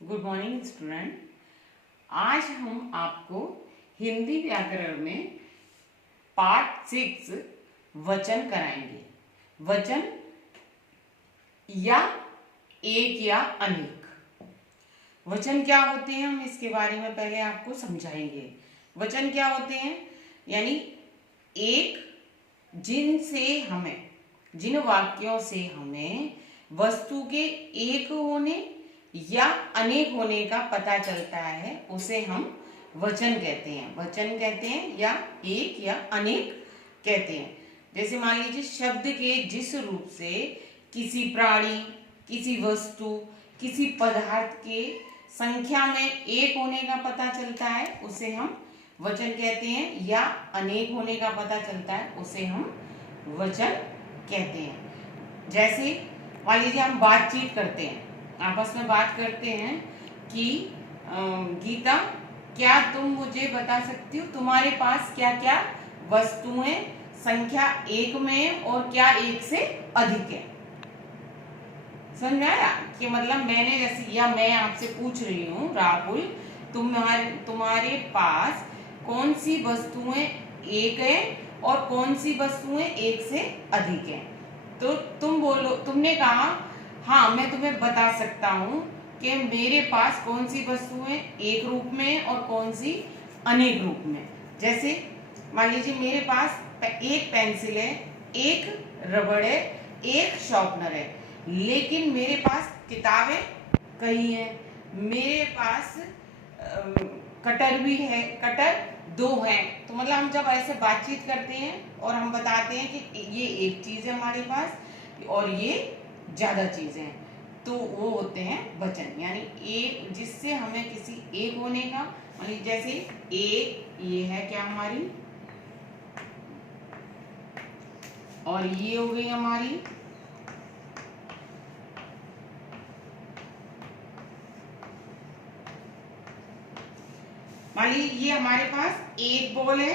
Good morning student. आज हम आपको हिंदी व्याकरण में पार्ट 6 वचन कराएंगे। वचन या एक या अनेक। वचन क्या होते हैं हम इसके बारे में पहले आपको समझाएंगे। वचन क्या होते हैं यानी एक जिन वाक्यों से हमें वस्तु के एक होने या अनेक होने का पता चलता है उसे हम वचन कहते हैं। वचन कहते हैं या एक या अनेक कहते हैं। जैसे मान लीजिए शब्द के जिस रूप से किसी प्राणी, किसी वस्तु, किसी पदार्थ के संख्या में एक होने का पता चलता है उसे हम वचन कहते हैं, या अनेक होने का पता चलता है उसे हम वचन कहते हैं। जैसे मान लीजिए हम बातचीत करते हैं, आपस में बात करते हैं कि गीता क्या तुम मुझे बता सकती हो तुम्हारे पास क्या क्या वस्तुएं संख्या एक में और क्या एक से अधिक है। समझ में आया कि मतलब मैंने जैसे या मैं आपसे पूछ रही हूँ राहुल तुम्हारे पास कौन सी वस्तुएं एक है और कौन सी वस्तुएं एक से अधिक है। तो तुमने कहा हाँ मैं तुम्हें बता सकता हूँ कि मेरे पास कौन सी वस्तुएं एक रूप में और कौन सी अनेक रूप में। जैसे मान लीजिए मेरे पास एक पेंसिल है, एक रबड़ है, एक शार्पनर है, लेकिन मेरे पास किताबें कई हैं। मेरे पास कटर भी है, कटर 2 हैं। तो मतलब हम जब ऐसे बातचीत करते हैं और हम बताते हैं कि ये एक चीज है हमारे पास और ये ज्यादा चीजें हैं, तो वो होते हैं वचन। यानी एक जिससे हमें किसी एक होने का, जैसे एक ये है क्या हमारी, और ये हो गई हमारी मान लीजिए ये हमारे पास एक बॉल है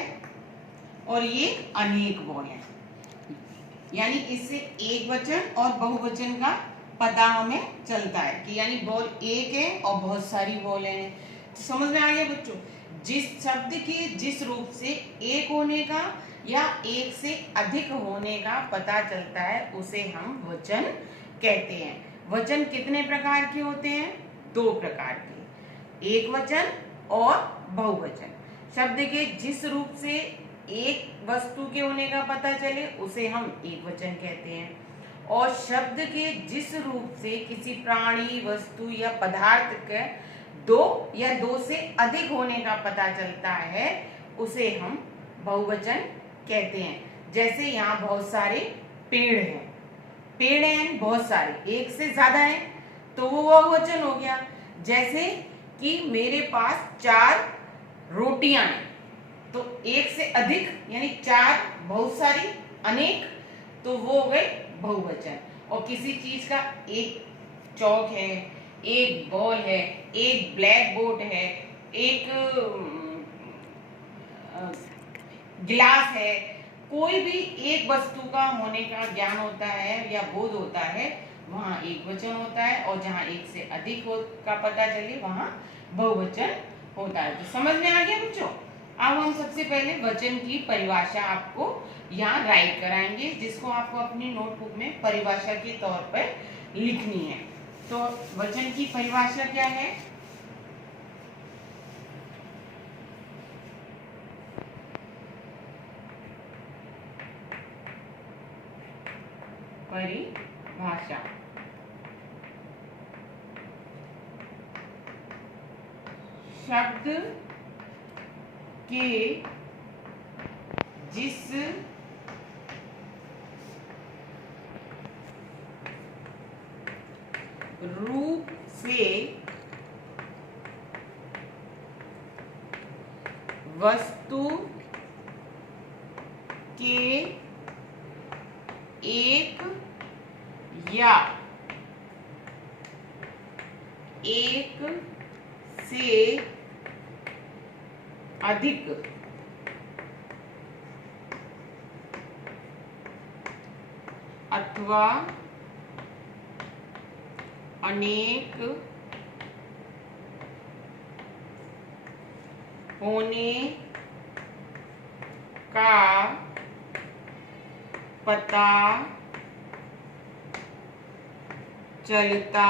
और ये अनेक बॉल है। यानी इससे एक वचन और बहुवचन का पता हमें चलता है कि यानी बॉल एक है और बहुत सारी बॉल हैं। तो समझ में आ गया बच्चों, जिस शब्द के जिस रूप से एक होने का या एक से अधिक होने का पता चलता है उसे हम वचन कहते हैं। वचन कितने प्रकार के होते हैं? 2 प्रकार के, एक वचन और बहुवचन। शब्द के जिस रूप से एक वस्तु के होने का पता चले उसे हम एक वचन कहते हैं, और शब्द के जिस रूप से किसी प्राणी, वस्तु या पदार्थ के 2 या 2 से अधिक होने का पता चलता है उसे हम बहुवचन कहते हैं। जैसे यहाँ बहुत सारे पेड़ हैं बहुत सारे, एक से ज्यादा है तो वो बहुवचन हो गया। जैसे कि मेरे पास 4 रोटियां हैं तो एक से अधिक यानी 4 बहुत सारी, अनेक तो वो हो गए बहुवचन। और किसी चीज का एक चौक है, एक बॉल है, एक ब्लैक बोर्ड है, एक गिलास है, कोई भी एक वस्तु का होने का ज्ञान होता है या बोध होता है वहां एक वचन होता है, और जहां एक से अधिक का पता चले वहां बहुवचन होता है। तो समझ में आ गया बच्चों। अब हम सबसे पहले वचन की परिभाषा आपको यहाँ राइट कराएंगे, जिसको आपको अपनी नोटबुक में परिभाषा के तौर पर लिखनी है। तो वचन की परिभाषा क्या है? परिभाषा शब्द के जिस रूप से वस्तु के एक या एक से अधिक अथवा अनेक होने का पता चलता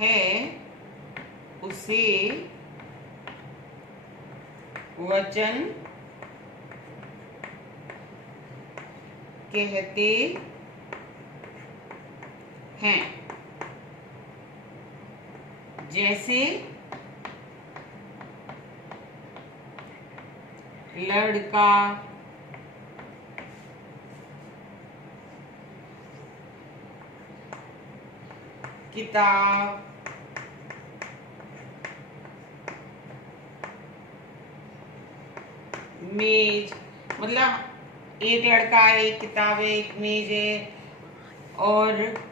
है उसे वचन कहते हैं। जैसे लड़का, किताब, मेज, मतलब एक लड़का है, एक किताब है, एक मेज है, और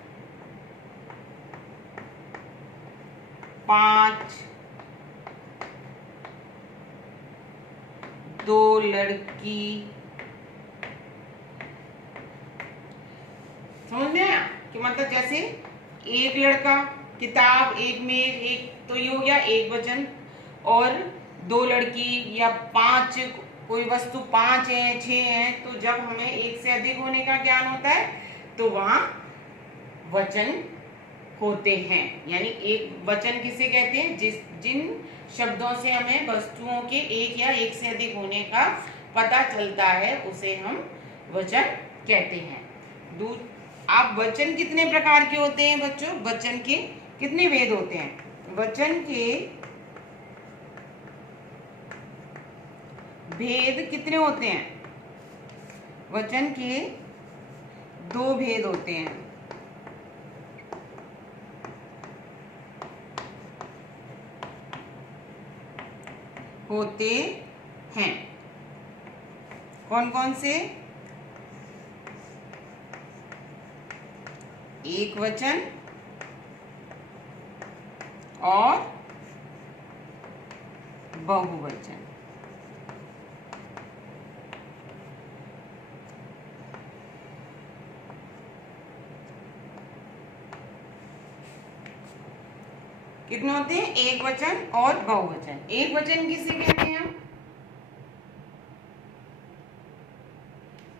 5 2 लड़की। समझ में आया कि मतलब जैसे एक लड़का, किताब, एक मेज, एक, तो ये हो गया एक वचन, और 2 लड़की या 5, कोई वस्तु 5 है, 6 है, तो जब हमें एक से अधिक होने का ज्ञान होता है तो वहां वचन होते हैं। यानी एक वचन किसे कहते हैं? जिन शब्दों से हमें वस्तुओं के एक या एक से अधिक होने का पता चलता है उसे हम वचन कहते हैं। आप वचन कितने प्रकार के होते हैं बच्चों? वचन के कितने भेद होते हैं? वचन के भेद कितने होते हैं? वचन के 2 भेद होते हैं। होते हैं कौन कौन से? एक वचन और बहुवचन। कितने होते हैं? एक वचन और बहुवचन। एक वचन किसे कहते हैं हम?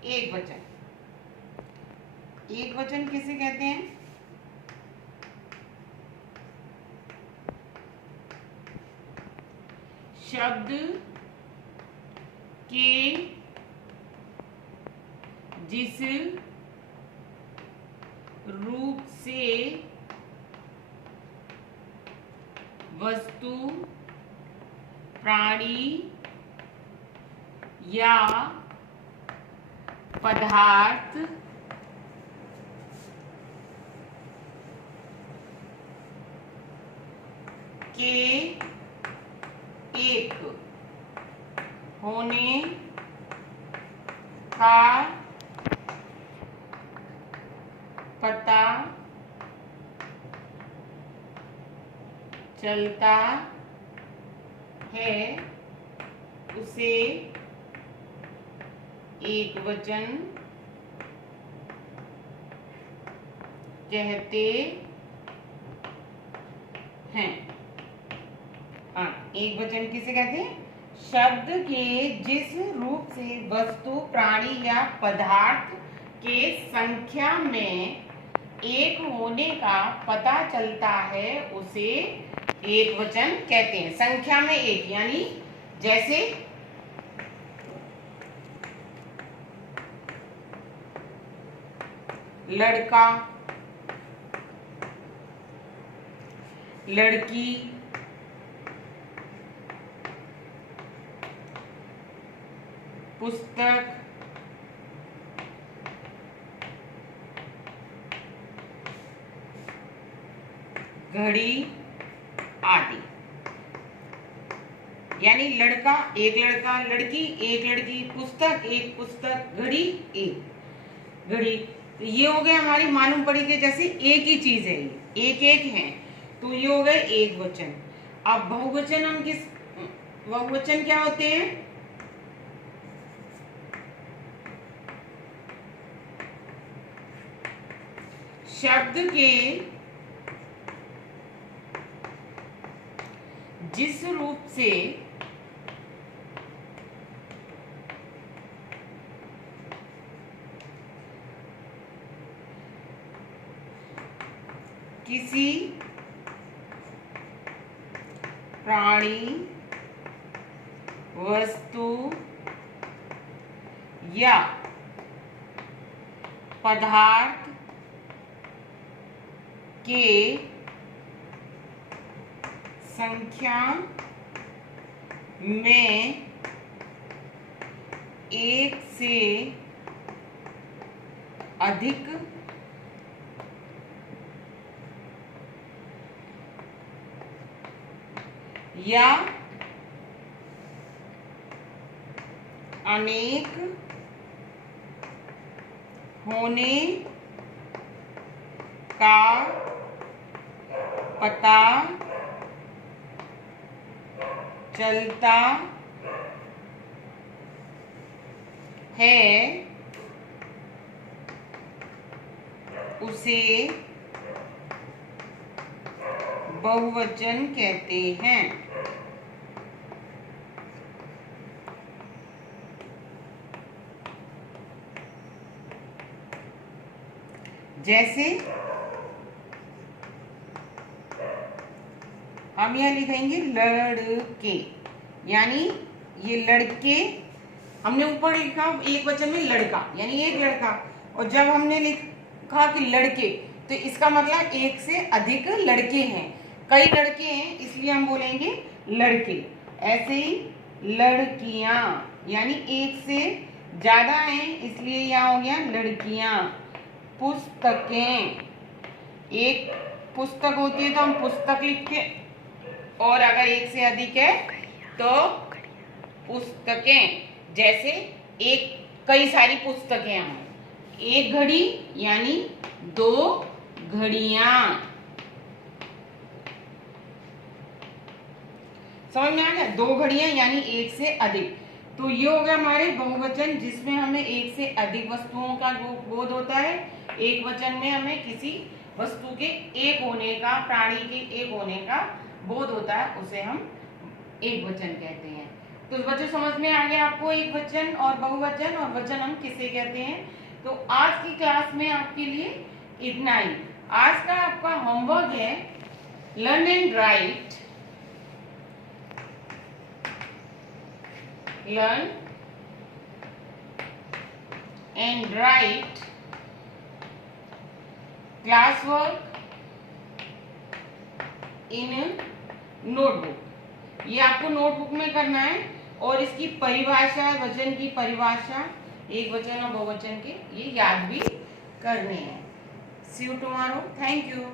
एक वचन, एक वचन किसे कहते हैं? शब्द के जिस रूप से वस्तु, प्राणी या पदार्थ के एक होने का पता चलता है उसे एक वचन कहते हैं। एक वचन किसे कहते हैं? शब्द के जिस रूप से वस्तु, प्राणी या पदार्थ के संख्या में एक होने का पता चलता है उसे एक वचन कहते हैं। संख्या में एक, यानी जैसे लड़का, लड़की, पुस्तक, घड़ी आदि। यानी लड़का, एक लड़का, लड़की, एक लड़की, पुस्तक, एक पुस्तक, घड़ी, एक घड़ी। तो ये हो गए हमारी मालूम पड़ी कि जैसे एक ही चीज है, ये एक एक है, तो ये हो गए एक वचन। अब बहुवचन हम किस, बहुवचन क्या होते हैं? शब्द के जिस रूप से किसी प्राणी, वस्तु या पदार्थ के संख्या में एक से अधिक या अनेक होने का पता चलता है, उसे बहुवचन कहते हैं। जैसे हम यह लिखेंगे लड़के, यानी ये लड़के हमने ऊपर लिखा एक वचन में लड़का यानी एक लड़का, और जब हमने लिखा कि लड़के तो इसका मतलब एक से अधिक लड़के हैं, कई लड़के हैं, इसलिए हम बोलेंगे लड़के। ऐसे ही लड़कियां यानी एक से ज्यादा हैं, इसलिए यहाँ हो गया लड़कियां। पुस्तकें, एक पुस्तक होती है तो हम पुस्तक लिख के, और अगर एक से अधिक है तो पुस्तकें। जैसे एक कई सारी पुस्तकें हैं, एक घड़ी यानी दो घड़ियां। समझ में आ गया? दो घड़ियां यानी एक से अधिक। तो ये हो गया हमारे बहुवचन, जिसमें हमें एक से अधिक वस्तुओं का बोध होता है। एक वचन में हमें किसी वस्तु के एक होने का, प्राणी के एक होने का बोध होता है, उसे हम एक वचन कहते हैं। तो बच्चों समझ में आ गया आपको एक वचन और बहुवचन, और वचन हम किसे कहते हैं। तो आज की क्लास में आपके लिए इतना ही। आज का आपका होमवर्क है learn and right, learn and write classwork in notebook। ये आपको नोटबुक में करना है, और इसकी परिभाषा, वचन की परिभाषा, एक वचन और बहुवचन के, ये याद भी करने हैं। See you tomorrow. Thank you.